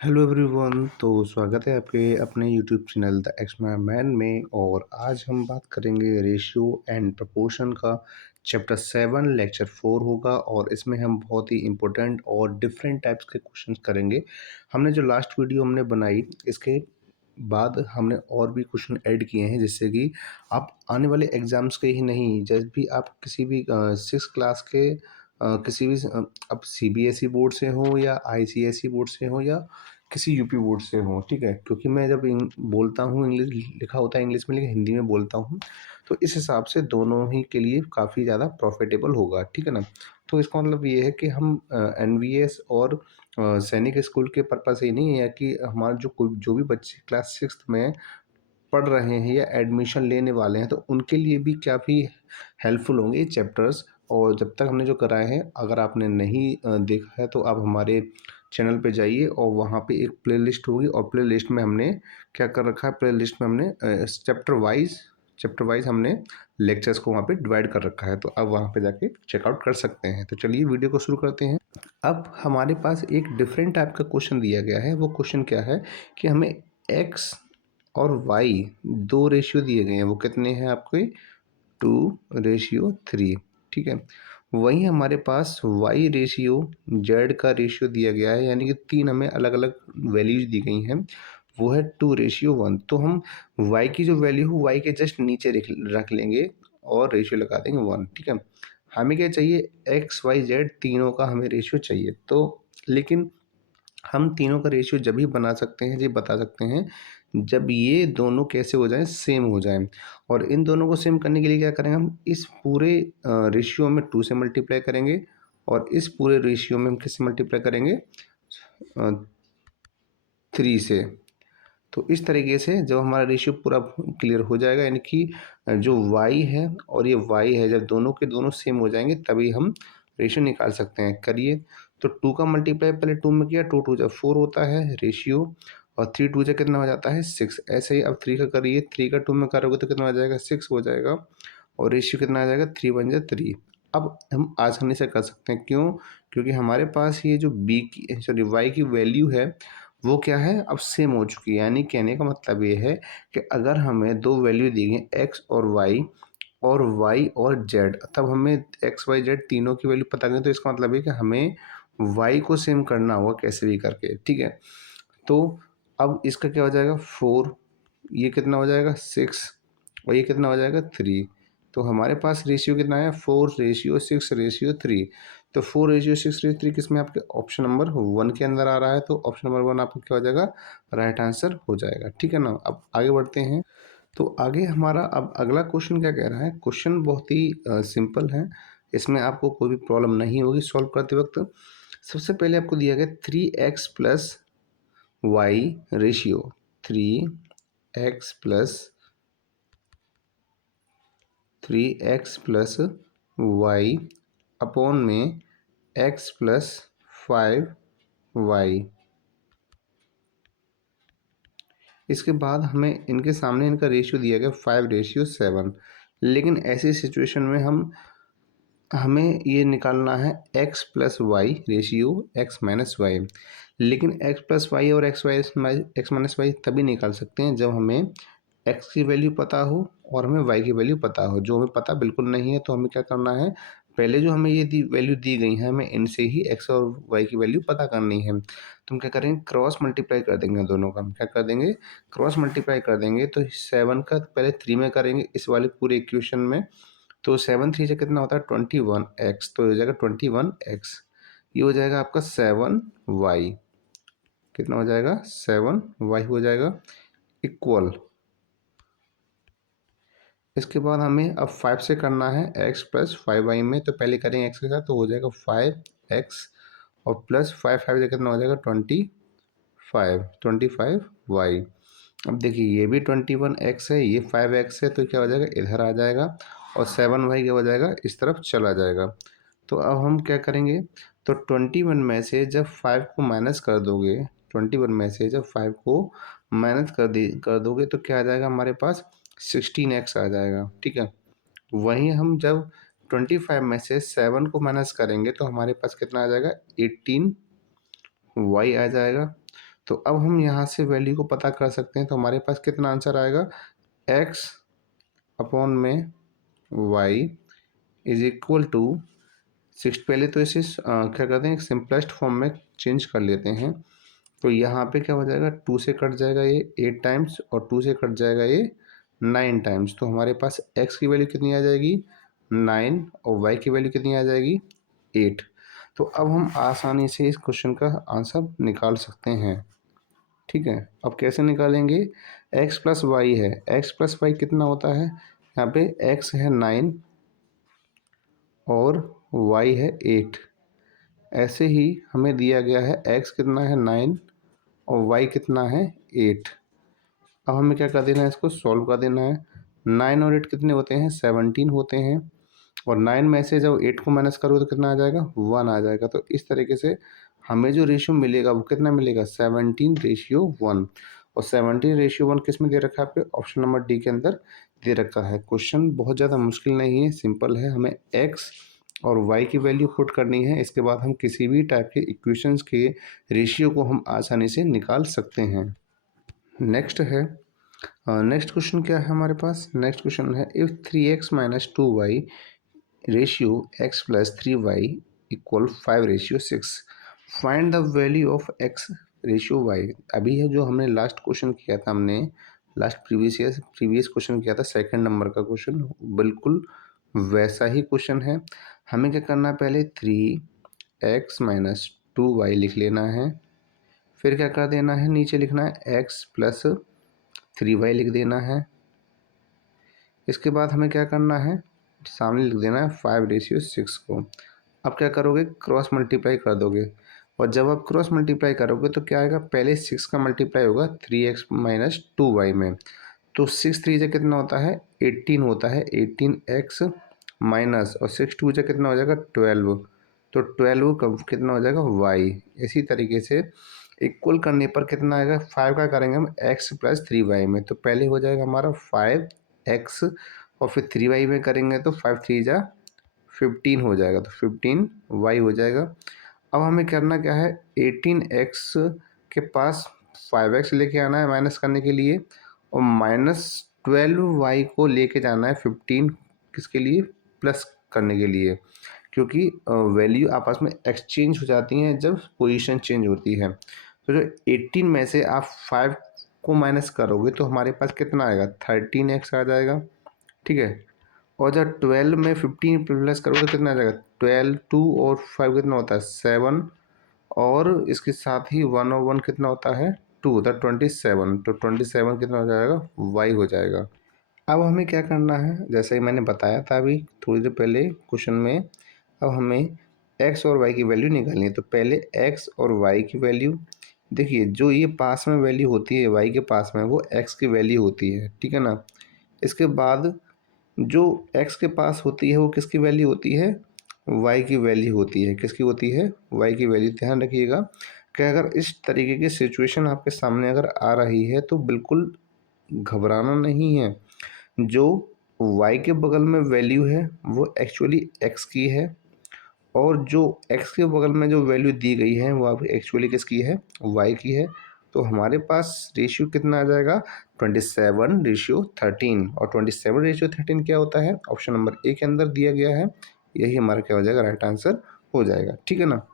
Hello everyone. तो स्वागत है आपके अपने यूट्यूब चैनल द एक्समैन मैन में। और आज हम बात करेंगे रेशियो एंड प्रपोर्शन का। चैप्टर 7 लेक्चर 4 होगा और इसमें हम बहुत ही इंपॉर्टेंट और डिफरेंट टाइप्स के क्वेश्चंस करेंगे। हमने जो लास्ट वीडियो हमने बनाई इसके बाद हमने और भी क्वेश्चन ऐड किए हैं, जिससे कि आप आने वाले एग्जाम्स के ही नहीं, जब भी आप किसी भी 6 क्लास के किसी भी अब सीबीएसई बोर्ड से हो या आईसीएसई बोर्ड से हो या किसी यूपी बोर्ड से हो, ठीक है। क्योंकि मैं जब बोलता हूँ इंग्लिश लिखा होता है इंग्लिश में, लेकिन हिंदी में बोलता हूँ, तो इस हिसाब से दोनों ही के लिए काफ़ी ज़्यादा प्रॉफिटेबल होगा, ठीक है ना। तो इसका मतलब ये है कि हम एनवीएस और सैनिक स्कूल के पर्पज़ से ही नहीं है कि हमारा जो भी बच्चे क्लास 6 में पढ़ रहे हैं या एडमिशन लेने वाले हैं, तो उनके लिए भी काफ़ी हेल्पफुल होंगे ये चैप्टर्स। और जब तक हमने जो कराए हैं, अगर आपने नहीं देखा है तो आप हमारे चैनल पे जाइए और वहाँ पे एक प्लेलिस्ट होगी, और प्लेलिस्ट में हमने क्या कर रखा है, प्लेलिस्ट में हमने चैप्टर वाइज हमने लेक्चर्स को वहाँ पे डिवाइड कर रखा है, तो आप वहाँ पे जाके चेकआउट कर सकते हैं। तो चलिए वीडियो को शुरू करते हैं। अब हमारे पास एक डिफरेंट टाइप का क्वेश्चन दिया गया है। वो क्वेश्चन क्या है कि हमें एक्स और वाई दो रेशियो दिए गए हैं। वो कितने हैं आपके? 2:3, ठीक है। वहीं हमारे पास वाई रेशियो जेड का रेशियो दिया गया है, यानी कि तीन हमें अलग अलग वैल्यूज दी गई हैं। वो है 2:1। तो हम वाई की जो वैल्यू हो वाई के जस्ट नीचे रख लेंगे और रेशियो लगा देंगे 1, ठीक है। हमें क्या चाहिए? एक्स वाई जेड तीनों का हमें रेशियो चाहिए। तो लेकिन हम तीनों का रेशियो जब ही बना सकते हैं, ये बता सकते हैं, जब ये दोनों कैसे हो जाएं, सेम हो जाएं। और इन दोनों को सेम करने के लिए क्या करेंगे? हम इस पूरे रेशियो में 2 से मल्टीप्लाई करेंगे, और इस पूरे रेशियो में हम किससे मल्टीप्लाई करेंगे? 3 से। तो इस तरीके से जब हमारा रेशियो पूरा क्लियर हो जाएगा, यानी कि जो y है और ये y है, जब दोनों के दोनों सेम हो जाएंगे तभी हम रेशियो निकाल सकते हैं। करिए। तो 2 का मल्टीप्लाई पहले 2 में किया, 2 2 जा 4 होता है रेशियो, और 3 2 जा कितना हो जाता है? 6। ऐसे ही अब 3 का करिए, 3 का 2 में करोगे तो कितना हो जाएगा? 6 हो जाएगा। और रेशियो कितना आ जाएगा? 3 1 जा 3। अब हम आसानी से कर सकते हैं, क्यों? क्योंकि हमारे पास ये जो बी की सॉरी वाई की वैल्यू है वो क्या है? अब सेम हो चुकी है। यानी कहने का मतलब ये है कि अगर हमें दो वैल्यू दी गई एक्स और वाई और जेड, तब हमें एक्स वाई जेड तीनों की वैल्यू पता करें, तो इसका मतलब है कि हमें वाई को सेम करना होगा कैसे भी करके, ठीक है। तो अब इसका क्या हो जाएगा? 4। ये कितना हो जाएगा? 6। और ये कितना हो जाएगा? 3। तो हमारे पास रेशियो कितना है? 4:6:3। तो 4:6:3 किस में? आपके ऑप्शन नंबर 1 के अंदर आ रहा है, तो ऑप्शन नंबर 1 आपका क्या हो जाएगा? राइट आंसर हो जाएगा, ठीक है ना। अब आगे बढ़ते हैं। तो आगे हमारा अब अगला क्वेश्चन क्या कह रहा है? क्वेश्चन बहुत ही सिंपल है। इसमें आपको कोई भी प्रॉब्लम नहीं होगी सॉल्व करते वक्त। सबसे पहले आपको दिया गया 3x+y रेशियो। 3x+वाई अपॉन में x+5y। इसके बाद हमें इनके सामने इनका रेशियो दिया गया 5:7। लेकिन ऐसी सिचुएशन में हमें ये निकालना है x plus y ratio x minus y. लेकिन x प्लस वाई और x माइनस वाई तभी निकाल सकते हैं जब हमें x की वैल्यू पता हो और हमें y की वैल्यू पता हो। जो हमें पता बिल्कुल नहीं है, तो हमें क्या करना है? पहले जो हमें ये वैल्यू दी गई है, हमें इनसे ही x और y की वैल्यू पता करनी है। तो हम क्या करेंगे? क्रॉस मल्टीप्लाई कर देंगे दोनों का। हम क्या कर देंगे? क्रॉस मल्टीप्लाई कर देंगे। तो 7 का पहले 3 में करेंगे इस वाले पूरे इक्वेशन में। तो 7 3 से कितना होता है? 21x। तो हो जाएगा 21x। ये हो जाएगा आपका 7y। कितना हो जाएगा? 7y हो जाएगा इक्वल। इसके बाद हमें अब 5 से करना है x+5y में। तो पहले करेंगे x के साथ, तो हो जाएगा 5x, और प्लस 5 से कितना हो जाएगा? 25y। अब देखिए ये भी 21x है, ये 5x है, तो क्या हो जाएगा? इधर आ जाएगा, और 7y क्या हो जाएगा? इस तरफ चला जाएगा। तो अब हम क्या करेंगे? तो 21 में से जब 5 को माइनस कर दोगे, 21 में से जब 5 को माइनस कर दोगे, तो क्या आ जाएगा हमारे पास? 16x आ जाएगा, ठीक है। वहीं हम जब 25 में से 7 को माइनस करेंगे, तो हमारे पास कितना आ जाएगा? 18y आ जाएगा। तो अब हम यहाँ से वैल्यू को पता कर सकते हैं। तो हमारे पास कितना आंसर आएगा, x अपॉन में y इज इक्वल टू 6। पहले तो इसे क्या करते हैं, एक सिंपलेस्ट फॉर्म में चेंज कर लेते हैं। तो यहाँ पे क्या हो जाएगा, 2 से कट जाएगा ये 8 टाइम्स और 2 से कट जाएगा ये 9 टाइम्स। तो हमारे पास x की वैल्यू कितनी आ जाएगी, 9, और y की वैल्यू कितनी आ जाएगी, 8। तो अब हम आसानी से इस क्वेश्चन का आंसर निकाल सकते हैं। ठीक है, अब कैसे निकालेंगे, x प्लस वाई है, x प्लस वाई कितना होता है, यहाँ पे x है 9 और y है 8। ऐसे ही हमें दिया गया है x कितना है 9 और y कितना है 8। अब हमें क्या कर देना है, इसको सॉल्व कर देना है। 9 और 8 कितने होते हैं, 17 होते हैं। और 9 में से जब 8 को माइनस करोगे तो कितना आ जाएगा, 1 आ जाएगा। तो इस तरीके से हमें जो रेशियो मिलेगा वो कितना मिलेगा, 17:1। और 17:1 किस में दे रखा है, आपके ऑप्शन नंबर डी के अंदर दे रखा है। क्वेश्चन बहुत ज़्यादा मुश्किल नहीं है, सिंपल है। हमें एक्स और वाई की वैल्यू पुट करनी है, इसके बाद हम किसी भी टाइप के इक्वेशंस के रेशियो को हम आसानी से निकाल सकते हैं। नेक्स्ट है, नेक्स्ट क्वेश्चन क्या है हमारे पास, नेक्स्ट क्वेश्चन है if 3x minus 2y ratio x plus 3y equal 5:6 find the value of x ratio y। अभी है जो हमने लास्ट क्वेश्चन किया था, हमने लास्ट प्रीवियस क्वेश्चन किया था, सेकंड नंबर का क्वेश्चन, बिल्कुल वैसा ही क्वेश्चन है। हमें क्या करना है, पहले 3x माइनस 2y लिख लेना है, फिर क्या कर देना है, नीचे लिखना है x प्लस 3y लिख देना है। इसके बाद हमें क्या करना है, सामने लिख देना है 5:6 को। अब क्या करोगे, क्रॉस मल्टीप्लाई कर दोगे, और जब आप क्रॉस मल्टीप्लाई करोगे तो क्या आएगा, पहले 6 का मल्टीप्लाई होगा 3x माइनस 2y में। तो 6 3 जा कितना होता है, 18 होता है, 18x माइनस, और 6 2 जा कितना हो जाएगा, 12। तो 12 का कितना हो जाएगा, y। इसी तरीके से इक्वल करने पर कितना आएगा, 5 का करेंगे हम x प्लस 3y में। तो पहले हो जाएगा हमारा 5x, और फिर 3y में करेंगे तो 5 3 जा 15 हो जाएगा, तो 15y हो जाएगा। अब हमें करना क्या है, 18x के पास 5x लेके आना है माइनस करने के लिए, और माइनस 12y को लेके जाना है 15 किसके लिए, प्लस करने के लिए, क्योंकि वैल्यू आपस में एक्सचेंज हो जाती हैं जब पोजीशन चेंज होती है। तो जो 18 में से आप 5 को माइनस करोगे तो हमारे पास कितना आएगा, 13x आ जाएगा। ठीक है, और जब 12 में 15 प्लस करोगे तो कितना आ जाएगा, 12, 2 और 5 कितना होता है, 7, और इसके साथ ही 1 और 1 कितना होता है, 2 होता है, 27। तो 27 कितना हो जाएगा, y हो जाएगा। अब हमें क्या करना है, जैसे ही मैंने बताया था अभी थोड़ी देर पहले क्वेश्चन में, अब हमें x और y की वैल्यू निकालनी है। तो पहले x और y की वैल्यू, देखिए जो ये पास में वैल्यू होती है y के पास में, वो x की वैल्यू होती है, ठीक है ना। इसके बाद जो x के पास होती है वो किसकी वैल्यू होती है, y की वैल्यू होती है, किसकी होती है, y की वैल्यू। ध्यान रखिएगा कि अगर इस तरीके की सिचुएशन आपके सामने अगर आ रही है तो बिल्कुल घबराना नहीं है। जो y के बगल में वैल्यू है वो एक्चुअली x की है, और जो x के बगल में जो वैल्यू दी गई है वो अब एक्चुअली किसकी है, y की है। तो हमारे पास रेशियो कितना आ जाएगा, 27:13। और 27:13 क्या होता है, ऑप्शन नंबर ए के अंदर दिया गया है, यही हमारा क्या हो जाएगा, राइट आंसर हो जाएगा। ठीक है ना।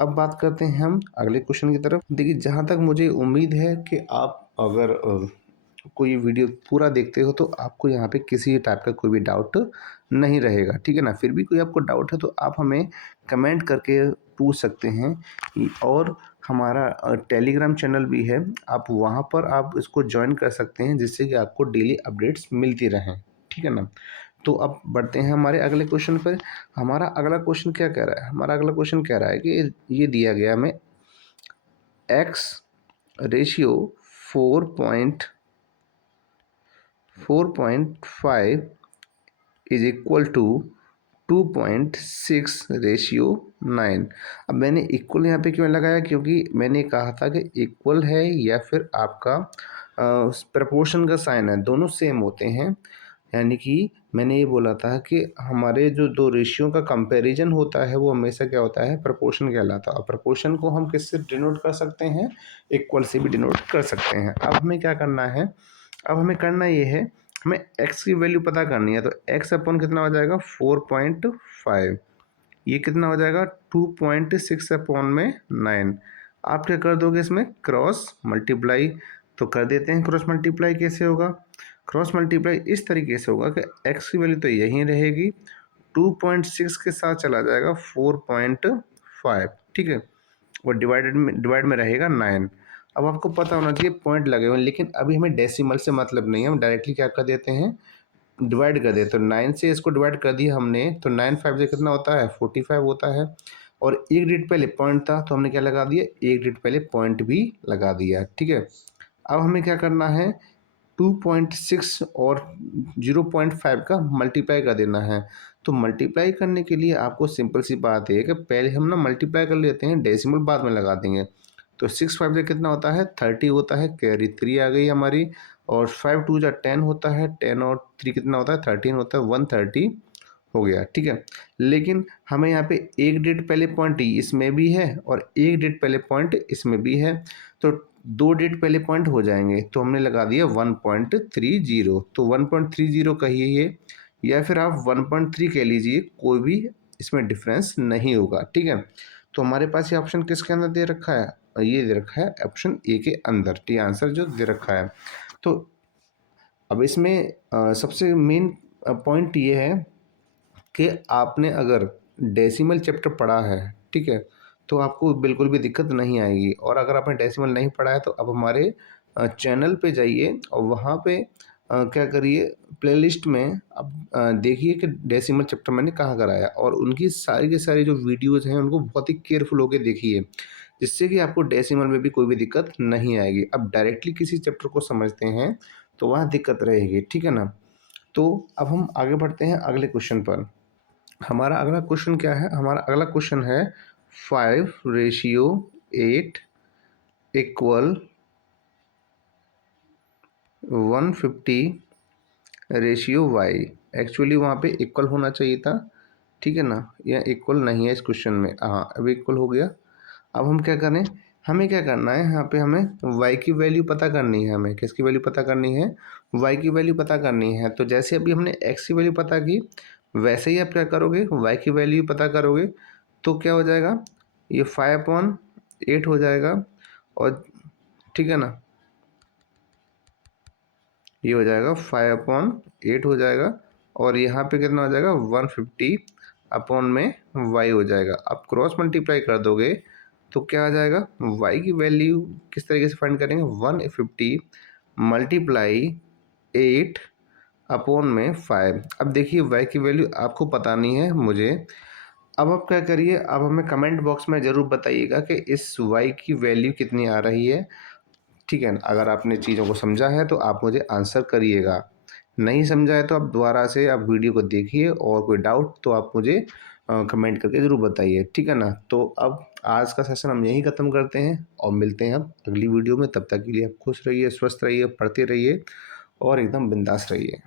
अब बात करते हैं हम अगले क्वेश्चन की तरफ। देखिए जहाँ तक मुझे उम्मीद है कि आप अगर कोई वीडियो पूरा देखते हो तो आपको यहाँ पे किसी टाइप का कोई भी डाउट नहीं रहेगा, ठीक है ना। फिर भी कोई आपको डाउट है तो आप हमें कमेंट करके पूछ सकते हैं, और हमारा टेलीग्राम चैनल भी है, आप वहाँ पर आप इसको ज्वाइन कर सकते हैं, जिससे कि आपको डेली अपडेट्स मिलती रहें, ठीक है ना। तो अब बढ़ते हैं हमारे अगले क्वेश्चन पर। हमारा अगला क्वेश्चन क्या कह रहा है, हमारा अगला क्वेश्चन कह रहा है कि ये दिया गया हमें x ratio 4.5 is equal to 2.6:9। अब मैंने इक्वल यहाँ पे क्यों लगाया, क्योंकि मैंने कहा था कि इक्वल है या फिर आपका प्रपोर्शन का साइन है, दोनों सेम होते हैं। यानी कि मैंने ये बोला था कि हमारे जो दो रेशियो का कंपैरिजन होता है वो हमेशा क्या होता है, प्रोपोर्शन कहलाता है। और प्रोपोर्शन को हम किससे डिनोट कर सकते हैं, इक्वल से भी डिनोट कर सकते हैं। अब हमें क्या करना है, अब हमें करना ये है, हमें x की वैल्यू पता करनी है। तो x अपॉन कितना हो जाएगा 4.5, ये कितना हो जाएगा 2.6 अपॉन में 9। आप क्या कर दोगे, इसमें क्रॉस मल्टीप्लाई। तो कर देते हैं, क्रॉस मल्टीप्लाई कैसे होगा, क्रॉस मल्टीप्लाई इस तरीके से होगा कि x की वैल्यू तो यहीं रहेगी, 2.6 के साथ चला जाएगा 4.5, ठीक है, और डिवाइड में रहेगा 9। अब आपको पता होना चाहिए पॉइंट लगे हुए, लेकिन अभी हमें डेसिमल से मतलब नहीं है, हम डायरेक्टली क्या कर देते हैं, डिवाइड कर देते। तो 9 से इसको डिवाइड कर दिया हमने, तो 9 5 से कितना होता है 45 होता है। और एक डिजिट पहले पॉइंट था तो हमने क्या लगा दिया, एक डिजिट पहले पॉइंट भी लगा दिया, ठीक है। अब हमें क्या करना है, 2.6 और 0.5 का मल्टीप्लाई कर देना है। तो मल्टीप्लाई करने के लिए आपको सिंपल सी बात है कि पहले हम ना मल्टीप्लाई कर लेते हैं, डेसिमल बाद में लगा देंगे। तो 6 5 से कितना होता है 30 होता है, कैरी 3 आ गई हमारी। और 5 2 जा 10 होता है, 10 और 3 कितना होता है 13 होता है, 130 हो गया, ठीक है। लेकिन हमें यहाँ पे एक डिजिट पहले पॉइंट इसमें भी है और एक डिजिट पहले पॉइंट इसमें भी है, तो दो डिजिट पहले पॉइंट हो जाएंगे। तो हमने लगा दिया 1.30, तो 1.30 कहिए या फिर आप 1.3 कह लीजिए, कोई भी इसमें डिफरेंस नहीं होगा, ठीक है। तो हमारे पास ये ऑप्शन किसके अंदर दे रखा है, ये दे रखा है ऑप्शन ए के अंदर, ठीक आंसर जो दे रखा है। तो अब इसमें सबसे मेन पॉइंट ये है कि आपने अगर डेसिमल चैप्टर पढ़ा है, ठीक है, तो आपको बिल्कुल भी दिक्कत नहीं आएगी। और अगर आपने डेसिमल नहीं पढ़ा है तो अब हमारे चैनल पे जाइए और वहाँ पे क्या करिए, प्लेलिस्ट में अब देखिए कि डेसिमल चैप्टर मैंने कहाँ कराया, और उनकी सारी की सारी जो वीडियोज़ हैं उनको बहुत ही केयरफुल होकर देखिए, जिससे कि आपको डेसिमल में भी कोई भी दिक्कत नहीं आएगी। अब डायरेक्टली किसी चैप्टर को समझते हैं तो वहाँ दिक्कत रहेगी, ठीक है ना। तो अब हम आगे बढ़ते हैं अगले क्वेश्चन पर। हमारा अगला क्वेश्चन क्या है, हमारा अगला क्वेश्चन है 5:8 इक्वल 150:y। एक्चुअली वहाँ पे इक्वल होना चाहिए था, ठीक है ना, यह इक्वल नहीं है इस क्वेश्चन में। हाँ, अब इक्वल हो गया। अब हम क्या करें, हमें क्या करना है, यहाँ पे हमें y की वैल्यू पता करनी है। हमें किसकी वैल्यू पता करनी है, y की वैल्यू पता करनी है। तो जैसे अभी हमने x की वैल्यू पता की, वैसे ही आप क्या करोगे, y की वैल्यू पता करोगे। तो क्या हो जाएगा, ये 5/8 हो जाएगा, और ठीक है ना, ये हो जाएगा 5/8 हो जाएगा, और यहाँ पे कितना हो जाएगा 150/y हो जाएगा। आप क्रॉस मल्टीप्लाई कर दोगे तो क्या आ जाएगा, y की वैल्यू किस तरीके से फाइंड करेंगे, 150 मल्टीप्लाई 8/5। अब देखिए y की वैल्यू आपको पता नहीं है, मुझे। अब आप क्या करिए, अब हमें कमेंट बॉक्स में ज़रूर बताइएगा कि इस y की वैल्यू कितनी आ रही है, ठीक है। अगर आपने चीज़ों को समझा है तो आप मुझे आंसर करिएगा, नहीं समझा है तो आप दोबारा से आप वीडियो को देखिए, और कोई डाउट तो आप मुझे कमेंट करके ज़रूर बताइए, ठीक है ना। तो अब आज का सेशन हम यहीं ख़त्म करते हैं और मिलते हैं अब अगली वीडियो में। तब तक के लिए आप खुश रहिए, स्वस्थ रहिए, पढ़ते रहिए और एकदम बिंदास रहिए।